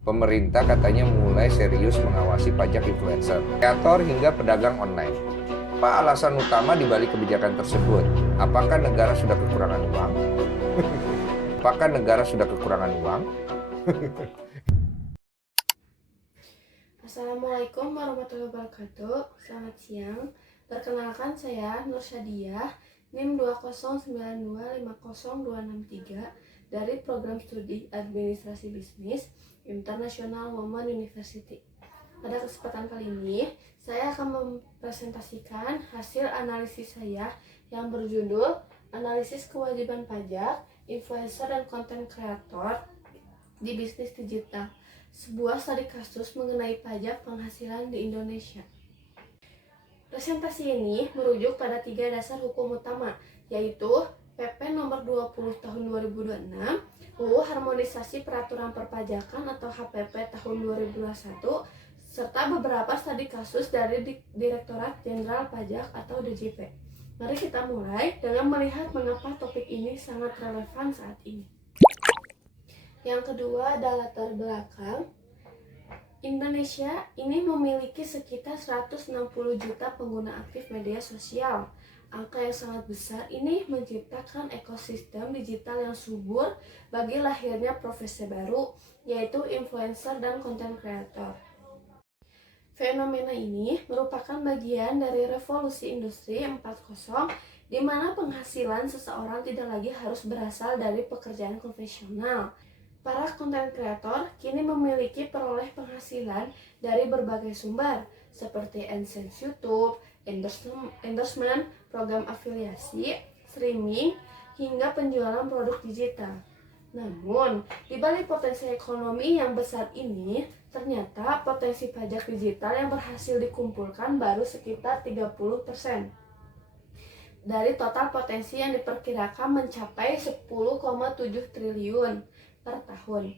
Pemerintah katanya mulai serius mengawasi pajak influencer, kreator hingga pedagang online. Apa alasan utama di balik kebijakan tersebut? Apakah negara sudah kekurangan uang? Apakah negara sudah kekurangan uang? Assalamualaikum warahmatullahi wabarakatuh. Selamat siang. Perkenalkan saya Nur Syadiah, NIM 209250263 dari Program Studi Administrasi Bisnis International Women University. Pada kesempatan kali ini, saya akan mempresentasikan hasil analisis saya yang berjudul Analisis Kewajiban Pajak, Influencer dan Konten Kreator di Bisnis Digital, sebuah studi kasus mengenai pajak penghasilan di Indonesia. Presentasi ini merujuk pada 3 dasar hukum utama, yaitu PP nomor 20 tahun 2026, UU Harmonisasi Peraturan Perpajakan atau HPP tahun 2021, serta beberapa studi kasus dari Direktorat Jenderal Pajak atau DJP. Mari kita mulai dengan melihat mengapa topik ini sangat relevan saat ini. Yang kedua adalah latar belakang. Indonesia ini memiliki sekitar 160 juta pengguna aktif media sosial. Angka yang sangat besar ini menciptakan ekosistem digital yang subur bagi lahirnya profesi baru, yaitu influencer dan content creator. Fenomena ini merupakan bagian dari revolusi industri 4.0, di mana penghasilan seseorang tidak lagi harus berasal dari pekerjaan konvensional. Para konten kreator kini memiliki peroleh penghasilan dari berbagai sumber, seperti AdSense YouTube, endorsement, program afiliasi, streaming, hingga penjualan produk digital. Namun, di balik potensi ekonomi yang besar ini, ternyata potensi pajak digital yang berhasil dikumpulkan baru sekitar 30% dari total potensi yang diperkirakan mencapai 10,7 triliun per tahun.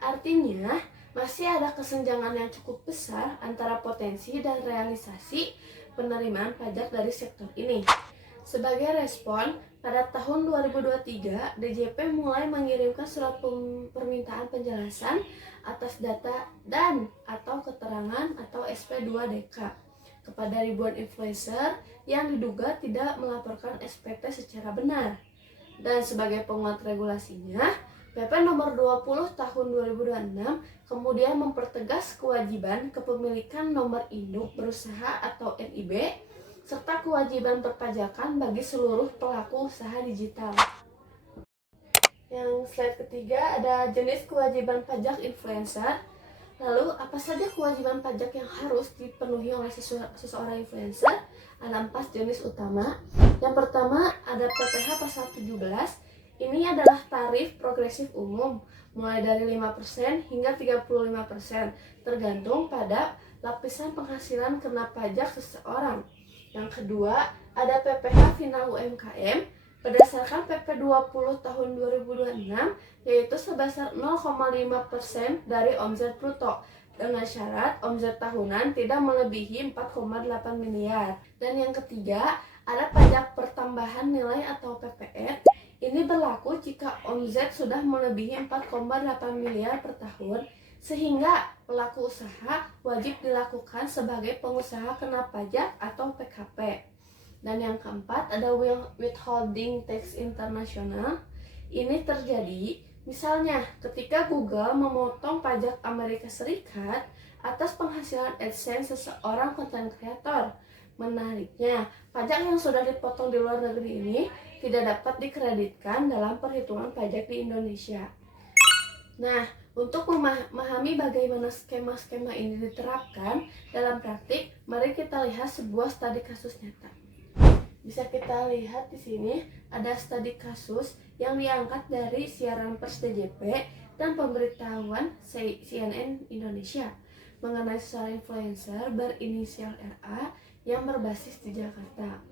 Artinya, masih ada kesenjangan yang cukup besar antara potensi dan realisasi penerimaan pajak dari sektor ini. Sebagai respon, pada tahun 2023, DJP mulai mengirimkan surat permintaan penjelasan atas data dan atau keterangan atau SP2DK kepada ribuan influencer yang diduga tidak melaporkan SPT secara benar. Dan sebagai penguat regulasinya, PP nomor 20 tahun 2026 kemudian mempertegas kewajiban kepemilikan nomor induk berusaha atau NIB serta kewajiban perpajakan bagi seluruh pelaku usaha digital. Yang slide ketiga ada jenis kewajiban pajak influencer. Lalu, apa saja kewajiban pajak yang harus dipenuhi oleh seseorang influencer? Ada 4 jenis utama. Yang pertama ada PPh pasal 17. Ini adalah tarif progresif umum, mulai dari 5% hingga 35%, tergantung pada lapisan penghasilan kena pajak seseorang. Yang kedua, ada PPh final UMKM berdasarkan PP 20 tahun 2026, yaitu sebesar 0,5% dari omzet bruto dengan syarat omzet tahunan tidak melebihi 4,8 miliar. Dan yang ketiga, ada pajak pertambahan nilai atau PPN. Ini berlaku jika omzet sudah melebihi 4,8 miliar per tahun, sehingga pelaku usaha wajib dilakukan sebagai pengusaha kena pajak atau PKP. Dan yang keempat ada withholding tax internasional. Ini terjadi misalnya ketika Google memotong pajak Amerika Serikat atas penghasilan AdSense seseorang content creator. Menariknya, pajak yang sudah dipotong di luar negeri ini tidak dapat dikreditkan dalam perhitungan pajak di Indonesia. Nah, untuk memahami bagaimana skema-skema ini diterapkan dalam praktik, mari kita lihat sebuah studi kasus nyata. Bisa kita lihat di sini ada studi kasus yang diangkat dari siaran pers DJP dan pemberitahuan CNN Indonesia mengenai seorang influencer berinisial RA yang berbasis di Jakarta.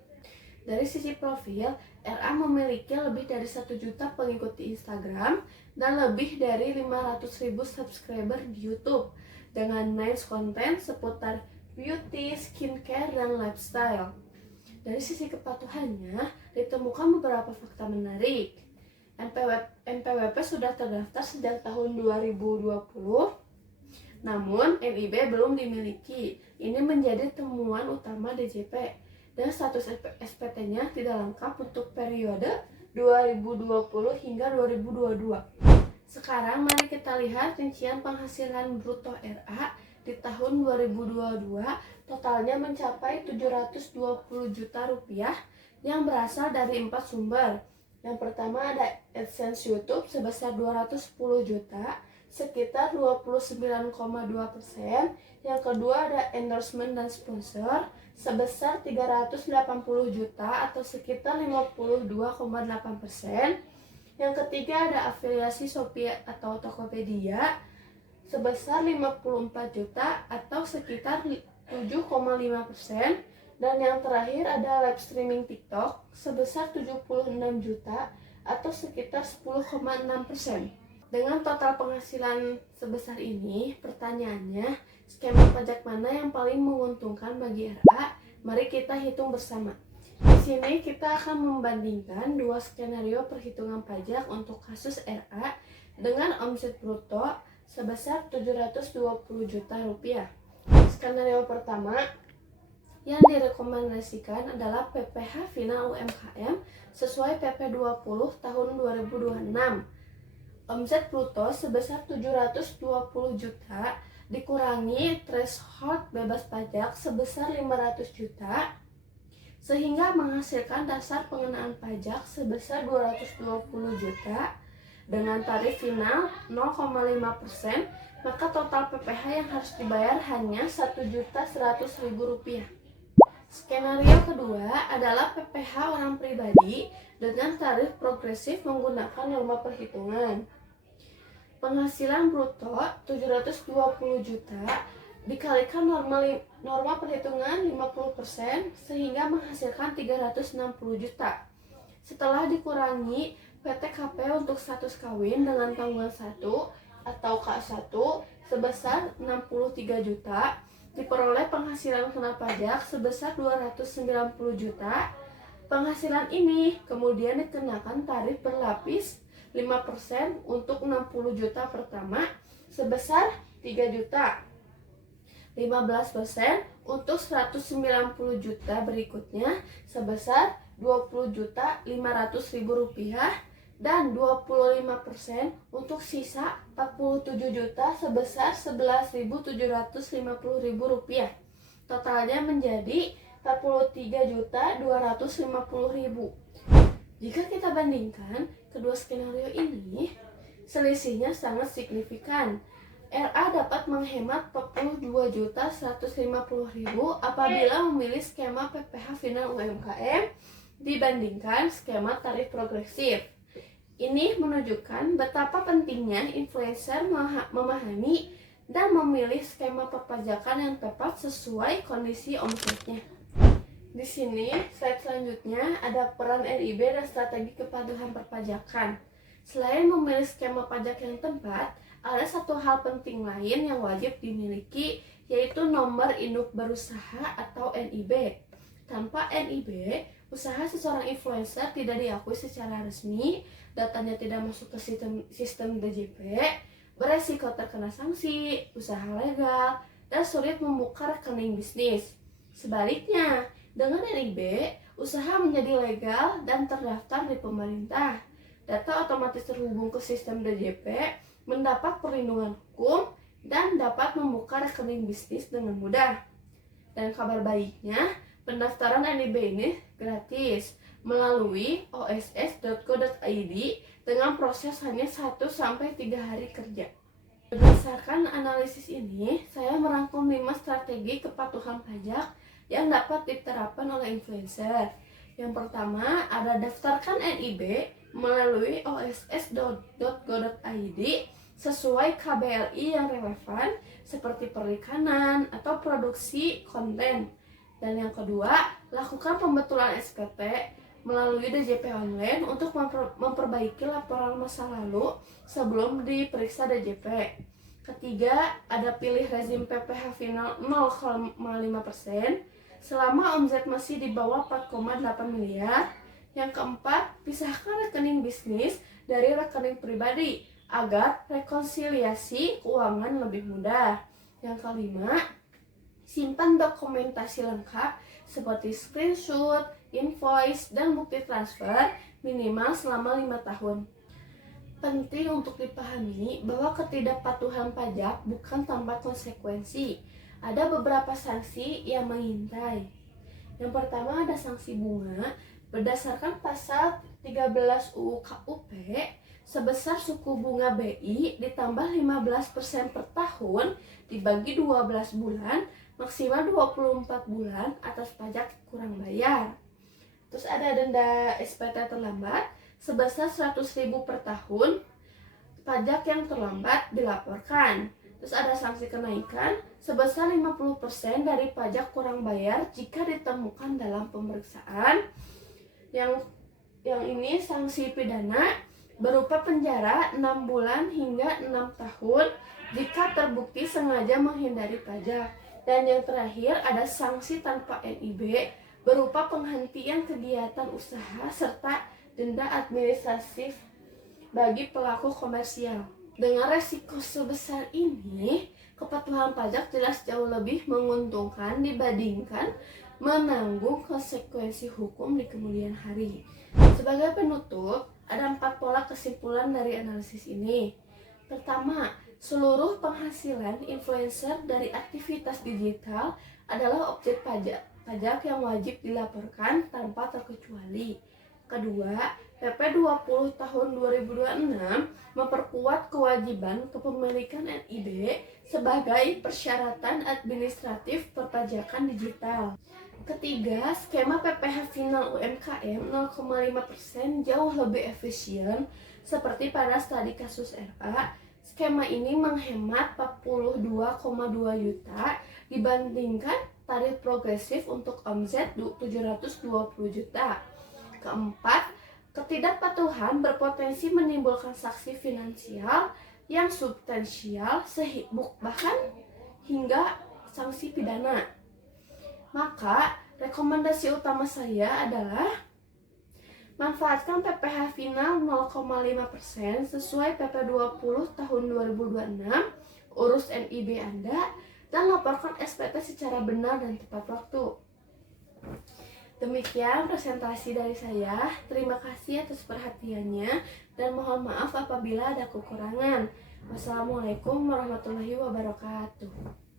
Dari sisi profil, RA memiliki lebih dari 1 juta pengikut di Instagram dan lebih dari 500.000 subscriber di YouTube dengan niche konten seputar beauty, skincare, dan lifestyle. Dari sisi kepatuhannya, ditemukan beberapa fakta menarik. NPWP sudah terdaftar sejak tahun 2020, namun NIB belum dimiliki. Ini menjadi temuan utama DJP, dan status SPT-nya tidak lengkap untuk periode 2020 hingga 2022. Sekarang mari kita lihat rincian penghasilan bruto RA di tahun 2022. Totalnya mencapai 720 juta rupiah yang berasal dari 4 sumber. Yang pertama ada AdSense YouTube sebesar 210 juta, sekitar 29,2%. Yang kedua ada endorsement dan sponsor sebesar 380 juta atau sekitar 52,8%. Yang ketiga ada afiliasi Shopee atau Tokopedia sebesar 54 juta atau sekitar 7,5%. Dan yang terakhir ada live streaming TikTok sebesar 76 juta atau sekitar 10,6%. Dengan total penghasilan sebesar ini, pertanyaannya, skema pajak mana yang paling menguntungkan bagi RA? Mari kita hitung bersama. Di sini kita akan membandingkan dua skenario perhitungan pajak untuk kasus RA dengan omset bruto sebesar 720 juta rupiah. Skenario pertama yang direkomendasikan adalah PPh final UMKM sesuai PP 20 tahun 2026. Omset bruto sebesar 720 juta dikurangi threshold bebas pajak sebesar 500 juta sehingga menghasilkan dasar pengenaan pajak sebesar 220 juta dengan tarif final 0,5%, maka total PPh yang harus dibayar hanya Rp1.100.000. Skenario kedua adalah PPh orang pribadi dengan tarif progresif menggunakan norma perhitungan. Penghasilan bruto 720 juta dikalikan norma perhitungan 50% sehingga menghasilkan 360 juta. Setelah dikurangi PTKP untuk status kawin dengan tanggungan 1 atau K1 sebesar 63 juta, diperoleh penghasilan kena pajak sebesar 290 juta. Penghasilan ini kemudian dikenakan tarif berlapis 5% untuk 60 juta pertama sebesar 3 juta. 15% untuk 190 juta berikutnya sebesar 20.500.000 rupiah dan 25% untuk sisa 47 juta sebesar 11.750.000 rupiah. Totalnya menjadi 43.250.000. Jika kita bandingkan kedua skenario ini, selisihnya sangat signifikan. RA dapat menghemat 42.150.000 apabila memilih skema PPh final UMKM dibandingkan skema tarif progresif. Ini menunjukkan betapa pentingnya influencer memahami dan memilih skema perpajakan yang tepat sesuai kondisi omsetnya. Di sini, slide selanjutnya ada peran NIB dan strategi kepatuhan perpajakan. Selain memilih skema pajak yang tepat, ada satu hal penting lain yang wajib dimiliki, yaitu nomor induk berusaha atau NIB. Tanpa NIB, usaha seseorang influencer tidak diakui secara resmi, datanya tidak masuk ke sistem DJP, beresiko terkena sanksi, usaha legal, dan sulit membuka rekening bisnis. Sebaliknya, dengan NIB, usaha menjadi legal dan terdaftar di pemerintah. Data otomatis terhubung ke sistem DJP, mendapat perlindungan hukum, dan dapat membuka rekening bisnis dengan mudah. Dan kabar baiknya, pendaftaran NIB ini gratis melalui oss.go.id dengan proses hanya 1-3 hari kerja. Berdasarkan analisis ini, saya merangkum 5 strategi kepatuhan pajak yang dapat diterapkan oleh influencer. Yang pertama, ada daftarkan NIB melalui oss.go.id sesuai KBLI yang relevan seperti perikanan atau produksi konten. Dan yang kedua, lakukan pembetulan SPT melalui DJP online untuk memperbaiki laporan masa lalu sebelum diperiksa DJP. Ketiga, ada pilih rezim PPh final 0,5% selama omset masih di bawah 4,8 miliar. Yang keempat, pisahkan rekening bisnis dari rekening pribadi agar rekonsiliasi keuangan lebih mudah. Yang kelima, simpan dokumentasi lengkap seperti screenshot, invoice, dan bukti transfer minimal selama 5 tahun. Penting untuk dipahami bahwa ketidakpatuhan pajak bukan tanpa konsekuensi. Ada beberapa sanksi yang mengintai. Yang pertama ada sanksi bunga berdasarkan pasal 13 UU KUP sebesar suku bunga BI ditambah 15% per tahun dibagi 12 bulan maksimal 24 bulan atas pajak kurang bayar. Terus ada denda SPT terlambat sebesar 100.000 per tahun pajak yang terlambat dilaporkan. Terus ada sanksi kenaikan sebesar 50% dari pajak kurang bayar jika ditemukan dalam pemeriksaan. Yang ini sanksi pidana berupa penjara 6 bulan hingga 6 tahun jika terbukti sengaja menghindari pajak. Dan yang terakhir ada sanksi tanpa NIB berupa penghentian kegiatan usaha serta denda administratif bagi pelaku komersial. Dengan resiko sebesar ini, kepatuhan pajak jelas jauh lebih menguntungkan dibandingkan menanggung konsekuensi hukum di kemudian hari. Sebagai penutup, ada 4 pola kesimpulan dari analisis ini. Pertama, seluruh penghasilan influencer dari aktivitas digital adalah objek pajak yang wajib dilaporkan tanpa terkecuali. Kedua, PP 20 tahun 2026 memperkuat kewajiban kepemilikan NIB sebagai persyaratan administratif perpajakan digital. Ketiga, skema PPh final UMKM 0,5% jauh lebih efisien seperti pada studi kasus RA. Skema ini menghemat 42,2 juta dibandingkan tarif progresif untuk omset 720 juta. Keempat, ketidakpatuhan berpotensi menimbulkan sanksi finansial yang substansial bahkan hingga sanksi pidana. Maka, rekomendasi utama saya adalah manfaatkan PPh final 0,5% sesuai PP 20 tahun 2026, urus NIB Anda, dan laporkan SPT secara benar dan tepat waktu. Demikian presentasi dari saya. Terima kasih atas perhatiannya dan mohon maaf apabila ada kekurangan. Wassalamualaikum warahmatullahi wabarakatuh.